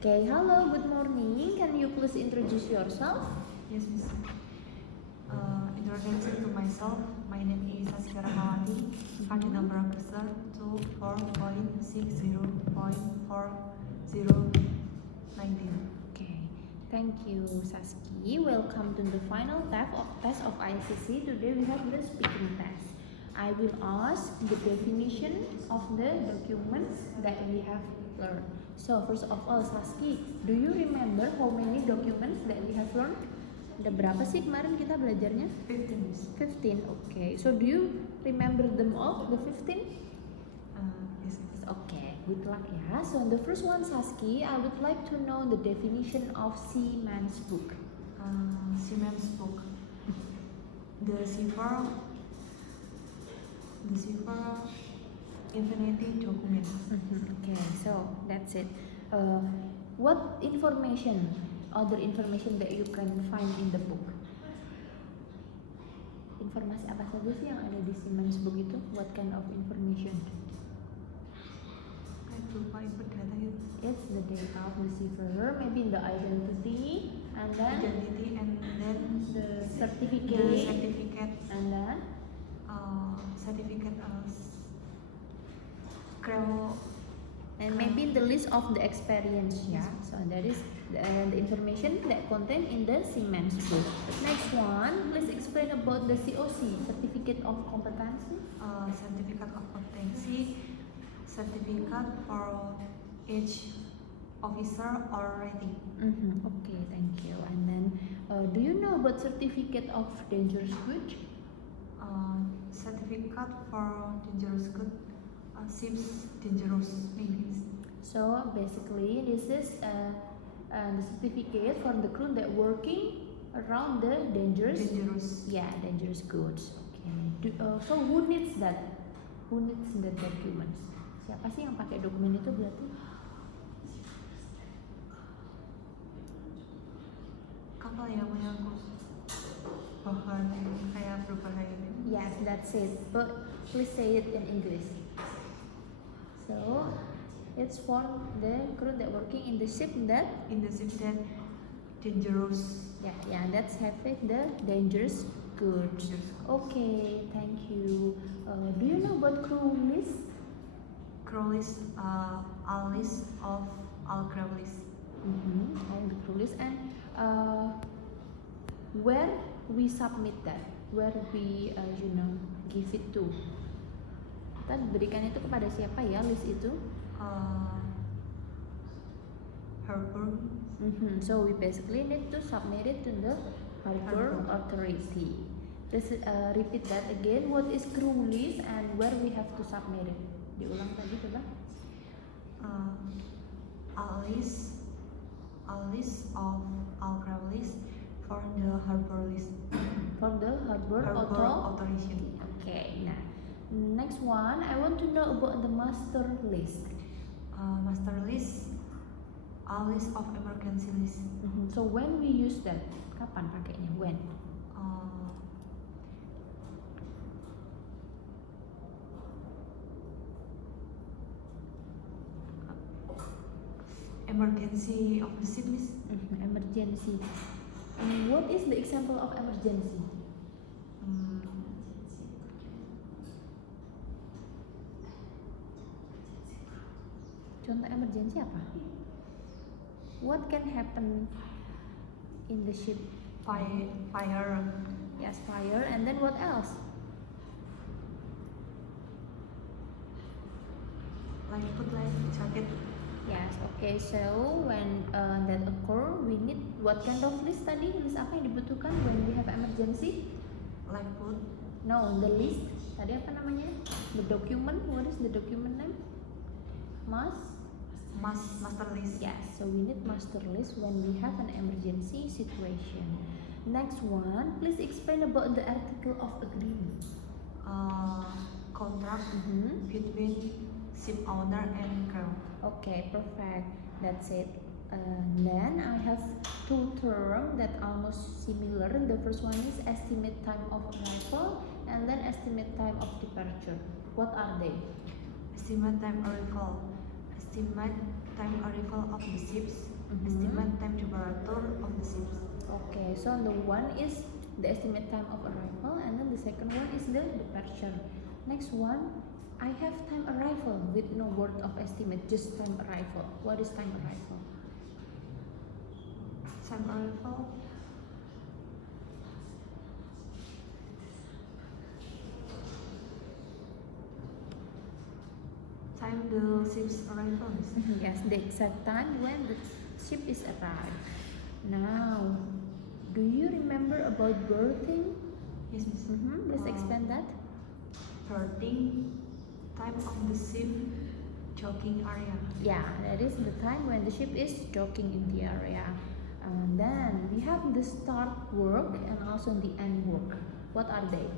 Okay, hello, good morning. Can you please introduce yourself? Yes, Miss. Introduction to myself. My name is Saskia Rahmawati. Contact number of user 24.60.4019. Okay, thank you, Saski. Welcome to the final test of ICC. Today we have the speaking test. I will ask the definition of the documents that we have learned. So first of all, Saski, do you remember how many documents that we have learned? Ada berapa sih kemarin kita belajarnya? 15, Miss. 15, okay. So do you remember them all, the 15? Yes, Miss. Okay, good luck ya. So the first one, Saski, I would like to know the definition of Siemens book. Siemens book. The cipher infinity document. Okay, so that's it. What information, other information that you can find in the book? Informasi apa saja sih yang ada di Siemens book itu? What kind of information? Kayak lupa input data gitu. It's the data of the cipher, maybe the identity, and then Identity and then the the certificate, certificate. and then Certificate Creo. and maybe the list of the experience, yeah. So that is the information that contained in the Siemens book. Next one, please explain about the COC, Certificate of Competency. Certificate of competency, certificate for each officer or rating. Okay, thank you. And then, do you know about Certificate of Dangerous Goods? Certificate for dangerous good, seems dangerous maybe. So basically, this is the certificate for the crew that working around the dangerous goods. Okay. So who needs that? Who needs the documents? Siapa sih yang pakai dokumen itu berarti? Kapal yang mengangkut bahan kayak berbahaya. Yes, that's it. But please say it in English. So it's for the crew that working in the ship that Dangerous. yeah, that's having the dangerous goods. Okay, thank you. Do you know about crew list? Crew list, a list of all crew list. All the crew list, and where we submit that, where we give it to. Kita berikan itu kepada siapa ya, list itu? Harbor. So we basically need to submit it to the harbor authority. Let's repeat that again. What is crew list and where we have to submit it? Diulang tadi coba. A list of all crew list for the harbor list. For the harbor authority. Okay, nah. Next one, I want to know about the master list. Master list, a list of emergency list. So when we use that, kapan pakainya? When? Emergency of the ship list. Emergency. What is the example of emergency? Contoh emergency apa? What can happen in the ship? Fire. Yes, fire. And then what else? Life jacket. Yes, okay. So when that occur, we need what kind of list tadi? List apa yang dibutuhkan when we have emergency? Life food. No, the list. Tadi apa namanya? The document. What is the document name? Master list. Yes, so we need master list when we have an emergency situation. Next one, please explain about the article of agreement. Contract between ship owner and crew. Okay, perfect. That's it. Then I have two terms that almost similar. The first one is estimate time of arrival and then estimate time of departure. What are they? Estimate time arrival of the ships Estimate time temperature of the ship. Okay, so the one is the estimate time of arrival, and then the second one is the departure. Next one, I have time arrival with no word of estimate, just time arrival. What is time arrival? Time arrival. Time the ship's arrival. Yes, the exact time when the ship is arrived. Now, do you remember about berthing? Yes, Miss. Please explain that. Berthing, time of the ship, docking area. Yeah, that is the time when the ship is docking in the area. And then we have the start work and also the end work. What are they?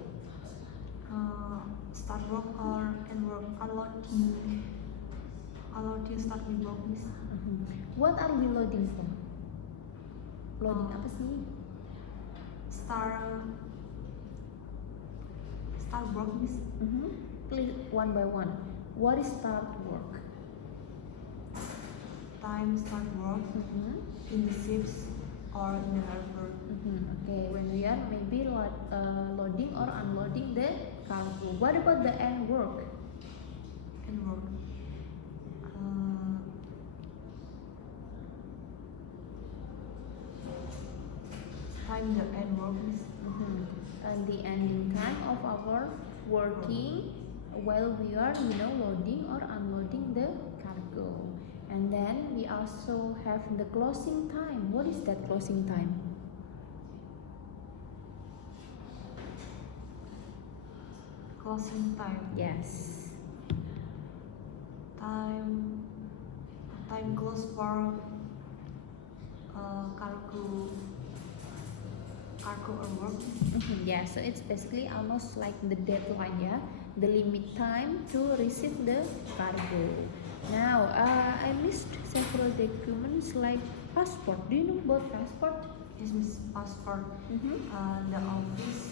Start work or end work. Unloading. Unloading start work, Miss. What are we loading for? Loading apa sih? Start work, Miss. Please one by one. What is start work? Time start work in the ships or in the harbor. Okay, when we are maybe loading or unloading the cargo. What about the end work? End work. Time the end work, Miss. And the ending time of our working while we are loading or unloading the cargo. And then we also have the closing time. What is that closing time? Closing time. Yes. Time close for cargo or work. Yeah, so it's basically almost like the deadline, yeah, the limit time to receive the cargo. Now, I missed several documents like passport. Do you know about passport? Yes, Miss. Passport. The office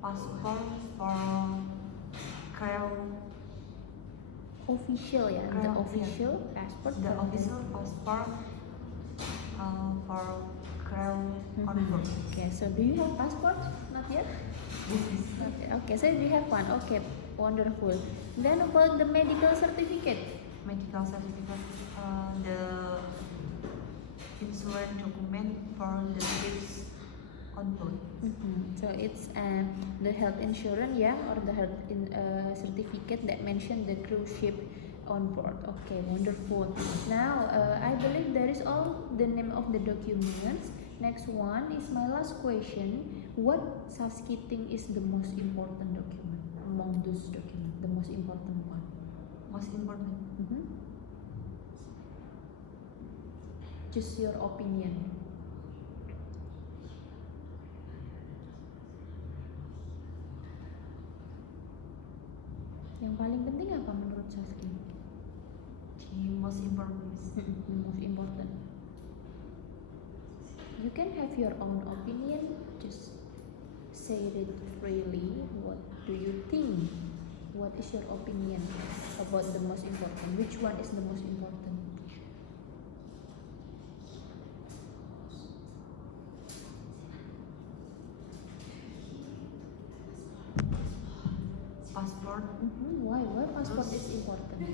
passport for crew. Official, yeah, the Crew, yeah. official passport. The for official passport for crew on board. Okay, so do you have passport? Not yet. Yes, Miss. Okay, so you have one. Okay, wonderful. Then about the medical certificate. Medical certificate. The insurance document for the ships on board. So it's the health insurance, yeah, or the health certificate that mention the cruise ship on board. Okay, wonderful. Now I believe that is all the name of the documents. Next one is my last question. What Saski think is the most important document among those documents? The most important one. Most important. Just your opinion. Yang paling penting apa menurut Saski? The most important. The most important. You can have your own opinion. Just say it freely. What do you think? What is your opinion about the most important? Which one is the most important? Passport. Why passport is important?